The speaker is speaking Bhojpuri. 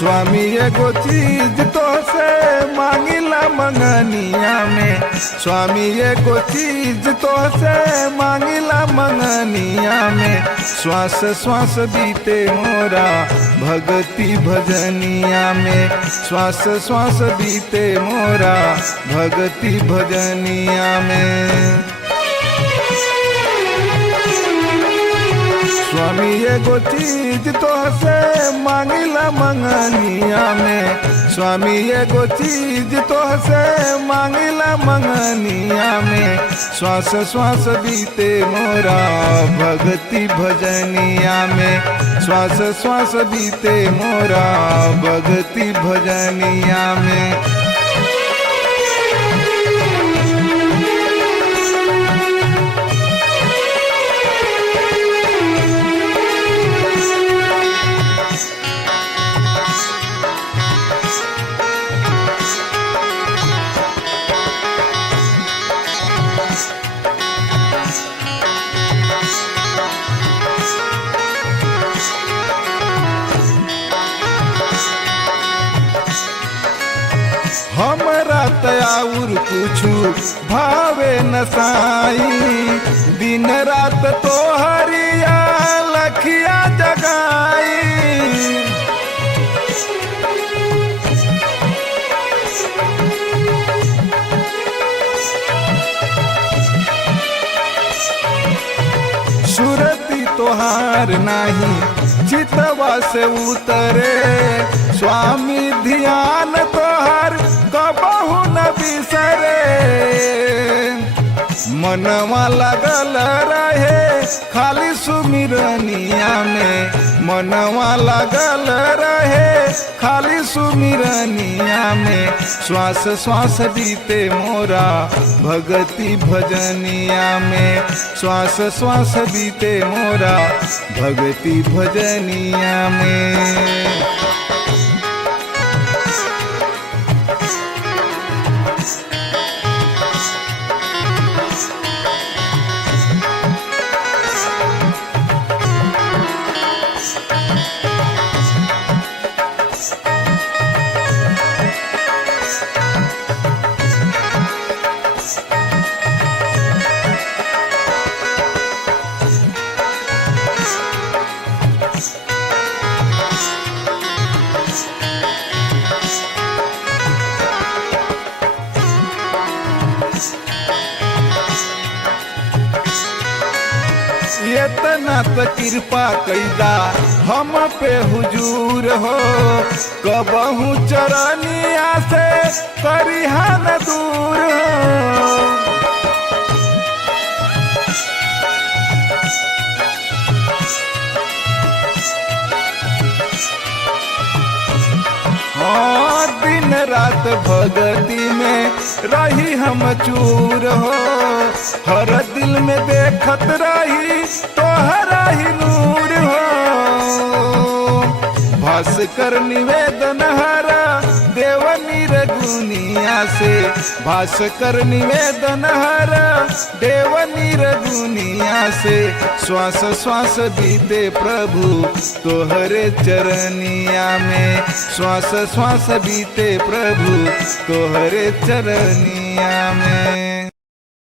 स्वामी एगो चीज तो से मांगिला मंगनिया में, स्वामी एगो चीज तो से मांगिला मंगनिया में। श्वास श्वास बीते मोरा भक्ति भजनिया में, श्वास श्वास बीते मोरा भक्ति भजनिया में। स्वामी एगो चीज तो से मांगिला मंगनिया में, स्वामी एगो चीज तो से मांगिला मंगनिया में। श्वास श्वास बीते मोरा भक्ति भजनिया में, श्वास श्वास बीते मोरा भक्ति भजनिया में। हमरा तयाउर कुछु भावे न साई, दिन रात तो हरिया लखिया जगाई। सुरती तोहार नाही चितवा से उतरे, स्वामी ध्यान तोहार कबहू न बिसरे। मनवा लगल रहे खाली सुमिरनिया में, मनवा लगल रहे खाली सुमिरनिया में। श्वास श्वास बीते मोरा भक्ति भजनिया में, श्वास श्वास बीते मोरा भक्ति भजनिया में। इतना तो कृपा कैदा हम पे हुजूर हो, कबहू चरनिया से करिहा न दूर हो। दिन रात भगति में रही हम चूर हो, हर दिल में देखत रही तोहरा ही नूर हो। भास्कर निवेदन हरा देव निरगुनिया से, भास्कर निवेदन हरा देव निरगुनिया से। श्वास श्वास बीते प्रभु तोहरे चरनिया में, श्वास श्वास बीते प्रभु तोहरे चरनिया में।